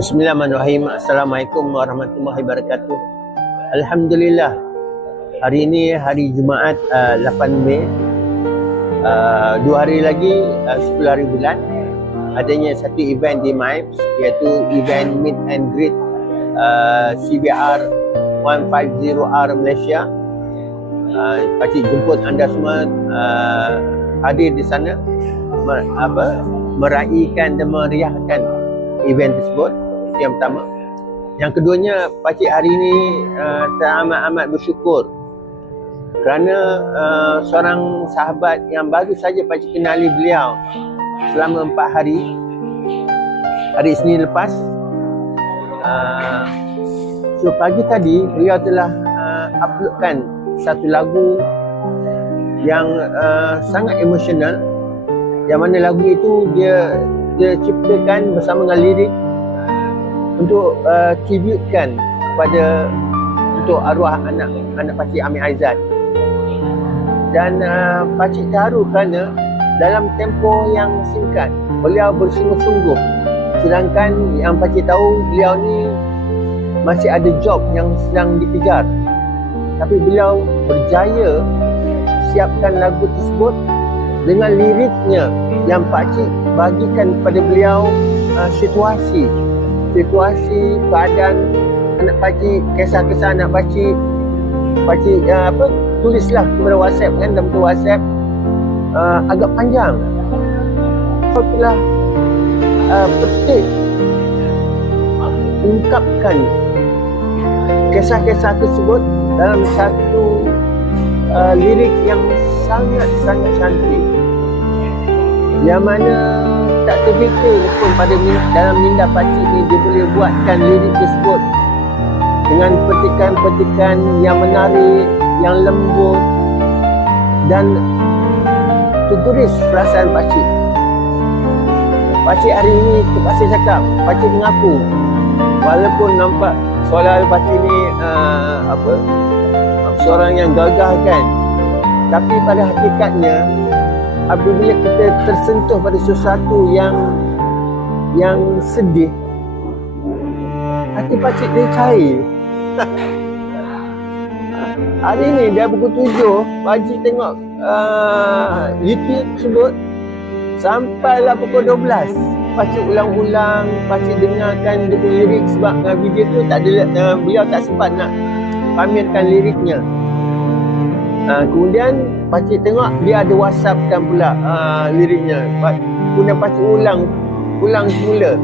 Bismillahirrahmanirrahim. Assalamualaikum warahmatullahi wabarakatuh. Alhamdulillah, hari ini hari Jumaat 8 Mei. 2 hari lagi 10 hari bulan adanya satu event di MIPS, iaitu event Meet and Greet CBR 150R Malaysia. Pakcik jemput anda semua hadir di sana meraihkan dan meriahkan event tersebut. Itu yang pertama. Yang keduanya, pakcik hari ini teramat-amat bersyukur kerana seorang sahabat yang baru saja pakcik kenali beliau selama 4 hari. Hari Isnin lepas, so pagi tadi beliau telah uploadkan satu lagu yang sangat emosional, yang mana lagu itu dia ciptakan bersama dengan lirik untuk tributekan kepada untuk arwah anak pakcik Amir Aizat. Dan pakcik terharu kerana dalam tempoh yang singkat beliau bersungguh-sungguh, sedangkan yang pakcik tahu beliau ni masih ada job yang sedang dikejar, tapi beliau berjaya siapkan lagu tersebut dengan liriknya yang pakcik bagikan kepada beliau situasi keadaan anak pakcik, kisah-kisah anak pakcik tulislah kepada WhatsApp kan, dalam tu WhatsApp agak panjang. Saya telah petik ungkapkan kisah-kisah tersebut dalam satu lirik yang sangat-sangat cantik, yang mana tak terfikir pun pada dalam minda pakcik ni dia boleh buatkan lirik tersebut dengan petikan-petikan yang menarik, yang lembut dan tertulis perasaan pakcik. Pakcik hari ini terpaksa cakap, pakcik mengaku walaupun nampak seolah pakcik ni seorang yang gagah kan, tapi pada hakikatnya apabila kita tersentuh pada sesuatu yang sedih, hati pakcik dia cair. Hari ni dah pukul 7, pakcik tengok YouTube tersebut sampailah pukul 12. Pakcik ulang-ulang, pakcik dengarkan dia punya lirik, sebab video tu tak ada, beliau tak sempat nak pamerkan liriknya. Kemudian pakcik tengok dia ada WhatsAppkan pula liriknya. Kemudian pakcik ulang semula.